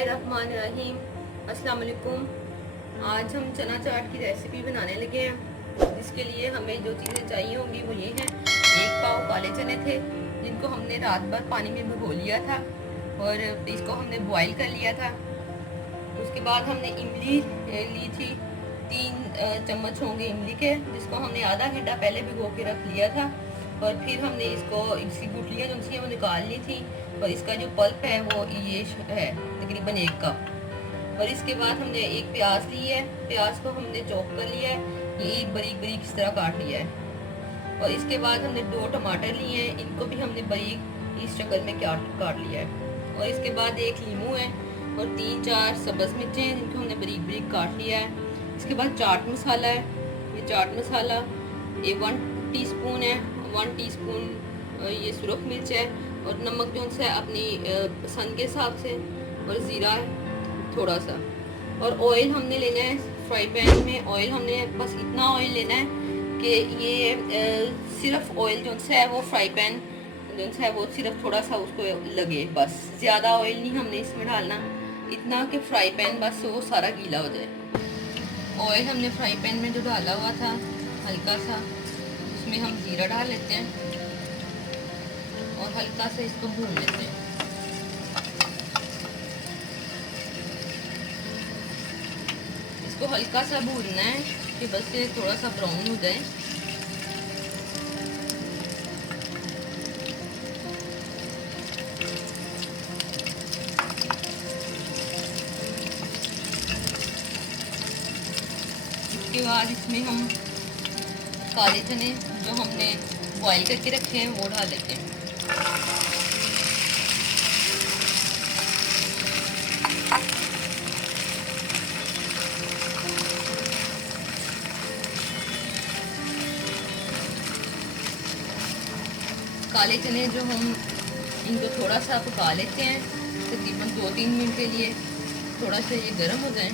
बिस्मिल्लाहिर्रहमानिर्रहीम। अस्सलाम वालेकुम। आज हम चना चाट की रेसिपी बनाने लगे हैं। इसके लिए हमें जो चीज़ें चाहिए होंगी वो ये हैं। एक पाव काले चने थे जिनको हमने रात भर पानी में भिगो लिया था और इसको हमने बॉईल कर लिया था। उसके बाद हमने इमली ली थी, 3 चम्मच होंगे इमली के, जिसको हमने आधा घंटा पहले भिगो के रख लिया था और फिर हमने इसकी गुठलियाँ जो थी वो निकाल ली थी और इसका जो पल्प है वो ये है तकरीबन 1 कप। और इसके बाद हमने एक प्याज ली है, प्याज को हमने चॉप कर लिया है, ये बारीक बारीक इस तरह काट लिया है। और इसके बाद हमने 2 टमाटर लिए हैं, इनको भी हमने बारीक इस शक्ल में काट लिया है। और इसके बाद एक नींबू है और 3-4 सब्ज़ मिर्चें हैं जिनको हमने बारीक बारीक काट लिया है। इसके बाद चाट मसाला है, ये चाट मसाला ये 1 टीस्पून है, 1 टीस्पून ये सुरख मिर्च है और नमक जो है अपनी पसंद के हिसाब से, और ज़ीरा है थोड़ा सा। और ऑयल हमने लेना है फ्राई पैन में, ऑयल हमने बस इतना ऑयल लेना है कि ये सिर्फ ऑयल जो है वो फ्राई पैन जो है वो सिर्फ थोड़ा सा उसको लगे, बस ज़्यादा ऑयल नहीं हमने इसमें डालना, इतना कि फ्राई पैन बस वो सारा गीला हो जाए। ऑयल हमने फ्राई पैन में जो डाला हुआ था हल्का सा, उसमें हम जीरा डाल लेते हैं और हल्का सा इसको भून लेते हैं। इसको हल्का सा भूनना है कि बस ये थोड़ा सा ब्राउन हो जाए। उसके बाद इसमें हम काले चने जो हमने बॉईल करके रखे हैं वो डाल लेते हैं। काले चने जो हम इनको थोड़ा सा पका लेते हैं तकरीबन 2-3 मिनट के लिए, थोड़ा सा ये गर्म हो जाए।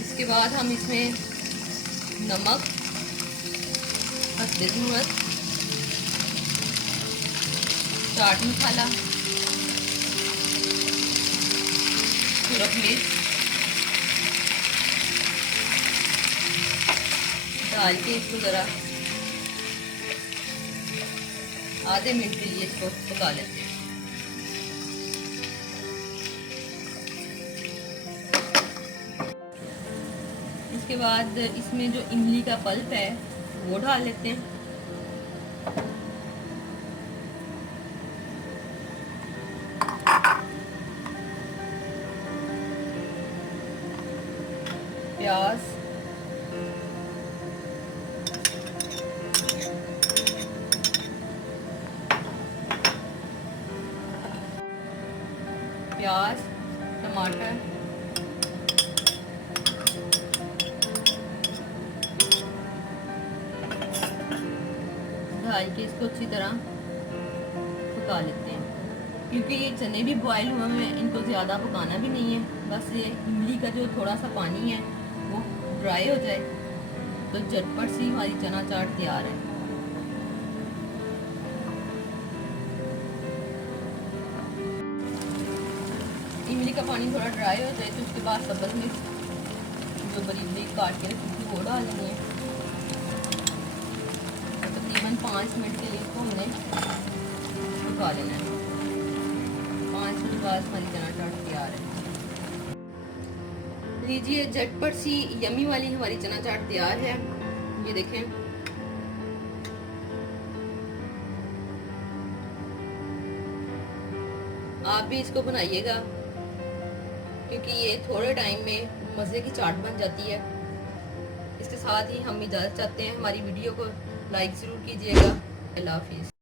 इसके बाद हम इसमें नमक, हल्दी ज़रूरत, चाट मसाला, सुरख मिर्च डाल के इसको ज़रा आधे मिनट के लिए इसको पका लेते हैं। इसके बाद इसमें जो इमली का पल्प है वो डाल लेते हैं। प्याज, टमाटर, डाल के इसको अच्छी तरह पका लेते हैं। क्योंकि ये चने भी बॉयल हुए हैं, इनको ज़्यादा पकाना भी नहीं है, बस ये इमली का जो थोड़ा सा पानी है वो ड्राई हो जाए तो झटपट सी हमारी चना चाट तैयार है। इमली का पानी थोड़ा ड्राई हो जाए तो उसके बाद सब्ज़ मिर्च जो बारीक बारीक काट के रखी थी वो डाल लेंगे। तकरीबन 5 मिनट के लिए इसको हमने पका लेना है। 5 मिनट बाद हमारी चना चाट तैयार है। लीजिए, झटपट सी यमी वाली हमारी चना चाट तैयार है। ये देखें, आप भी इसको बनाइएगा क्योंकि ये थोड़े टाइम में मज़े की चाट बन जाती है। इसके साथ ही हम इजाज़त चाहते हैं, हमारी वीडियो को लाइक ज़रूर कीजिएगा। अल्लाह हाफिज़।